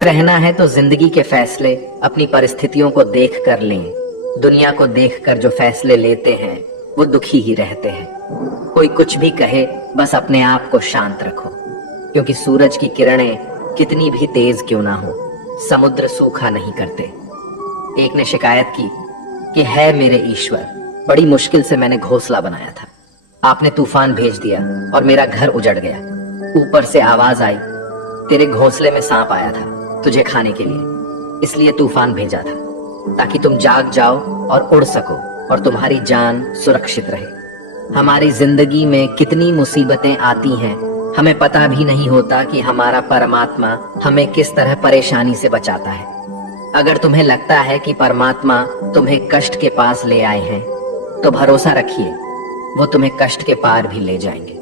रहना है तो जिंदगी के फैसले अपनी परिस्थितियों को देख कर लें। दुनिया को देखकर जो फैसले लेते हैं वो दुखी ही रहते हैं। कोई कुछ भी कहे, बस अपने आप को शांत रखो, क्योंकि सूरज की किरणें कितनी भी तेज क्यों ना हो, समुद्र सूखा नहीं करते। एक ने शिकायत की कि है मेरे ईश्वर, बड़ी मुश्किल से मैंने घोंसला बनाया था, आपने तूफान भेज दिया और मेरा घर उजड़ गया। ऊपर से आवाज आई, तेरे घोंसले में सांप आया था तुझे खाने के लिए, इसलिए तूफान भेजा था, ताकि तुम जाग जाओ और उड़ सको और तुम्हारी जान सुरक्षित रहे। हमारी जिंदगी में कितनी मुसीबतें आती हैं, हमें पता भी नहीं होता कि हमारा परमात्मा हमें किस तरह परेशानी से बचाता है। अगर तुम्हें लगता है कि परमात्मा तुम्हें कष्ट के पास ले आए हैं, तो भरोसा रखिए वो तुम्हें कष्ट के पार भी ले जाएंगे।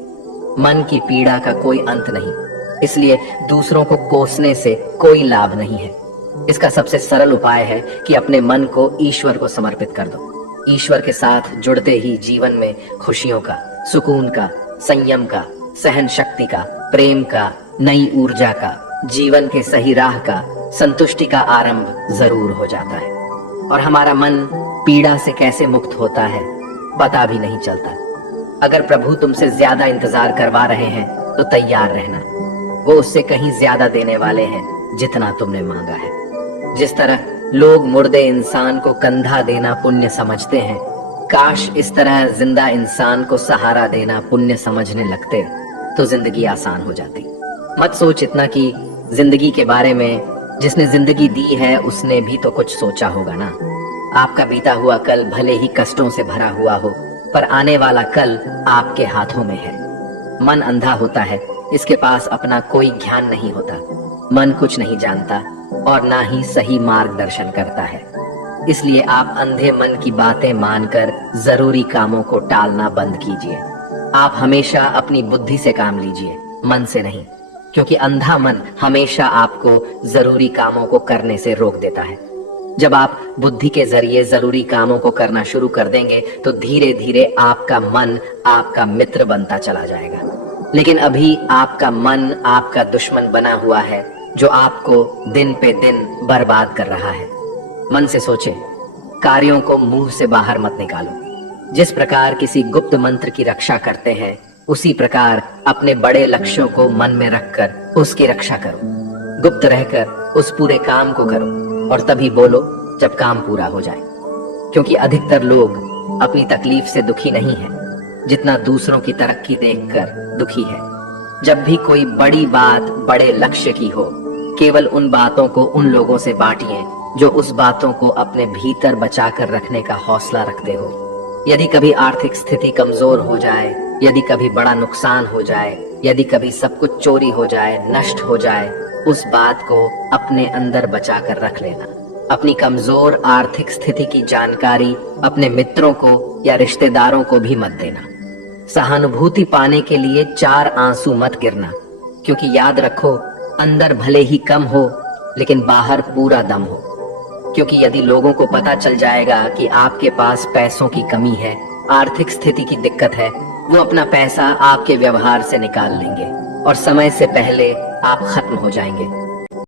मन की पीड़ा का कोई अंत नहीं, इसलिए दूसरों को कोसने से कोई लाभ नहीं है। इसका सबसे सरल उपाय है कि अपने मन को ईश्वर को समर्पित कर दो। ईश्वर के साथ जुड़ते ही जीवन में खुशियों का, सुकून का, संयम का, सहन शक्ति का, प्रेम का, नई ऊर्जा का, जीवन के सही राह का, संतुष्टि का आरंभ जरूर हो जाता है। और हमारा मन पीड़ा से कैसे मुक्त होता है पता भी नहीं चलता। अगर प्रभु तुमसे ज्यादा इंतजार करवा रहे हैं तो तैयार रहना, वो उससे कहीं ज्यादा देने वाले हैं जितना तुमने मांगा है। जिस तरह लोग मुर्दे इंसान को कंधा देना पुण्य समझते हैं, काश इस तरह जिंदा इंसान को सहारा देना पुण्य समझने लगते तो जिंदगी आसान हो जाती। मत सोच इतना कि जिंदगी के बारे में, जिसने जिंदगी दी है उसने भी तो कुछ सोचा होगा ना। आपका बीता हुआ कल भले ही कष्टों से भरा हुआ हो, पर आने वाला कल आपके हाथों में है। मन अंधा होता है, इसके पास अपना कोई ज्ञान नहीं होता। मन कुछ नहीं जानता और ना ही सही मार्गदर्शन करता है। इसलिए आप अंधे मन की बातें मानकर जरूरी कामों को टालना बंद कीजिए। आप हमेशा अपनी बुद्धि से काम लीजिए, मन से नहीं, क्योंकि अंधा मन हमेशा आपको जरूरी कामों को करने से रोक देता है। जब आप बुद्धि के जरिए जरूरी कामों को करना शुरू कर देंगे तो धीरे धीरे आपका मन आपका मित्र बनता चला जाएगा। लेकिन अभी आपका मन आपका दुश्मन बना हुआ है, जो आपको दिन पे दिन बर्बाद कर रहा है। मन से सोचे, कार्यों को मुंह से बाहर मत निकालो। जिस प्रकार किसी गुप्त मंत्र की रक्षा करते हैं, उसी प्रकार अपने बड़े लक्ष्यों को मन में रखकर उसकी रक्षा करो। गुप्त रहकर उस पूरे काम को करो और तभी बोलो जब काम पूरा हो जाए। क्योंकि अधिकतर लोग अपनी तकलीफ से दुखी नहीं है, जितना दूसरों की तरक्की देखकर दुखी है। जब भी कोई बड़ी बात बड़े लक्ष्य की हो, केवल उन बातों को उन लोगों से बांटिए जो उस बातों को अपने भीतर बचाकर रखने का हौसला रखते हो। यदि कभी आर्थिक स्थिति कमजोर हो जाए, यदि कभी बड़ा नुकसान हो जाए, यदि कभी सब कुछ चोरी हो जाए, नष्ट हो जाए, उस बात को अपने अंदर बचाकर रख लेना। अपनी कमजोर आर्थिक स्थिति की जानकारी अपने मित्रों को या रिश्तेदारों को भी मत देना। सहानुभूति पाने के लिए 4 आंसू मत गिरना, क्योंकि याद रखो, अंदर भले ही कम हो लेकिन बाहर पूरा दम हो। क्योंकि यदि लोगों को पता चल जाएगा कि आपके पास पैसों की कमी है, आर्थिक स्थिति की दिक्कत है, वो अपना पैसा आपके व्यवहार से निकाल लेंगे और समय से पहले आप खत्म हो जाएंगे।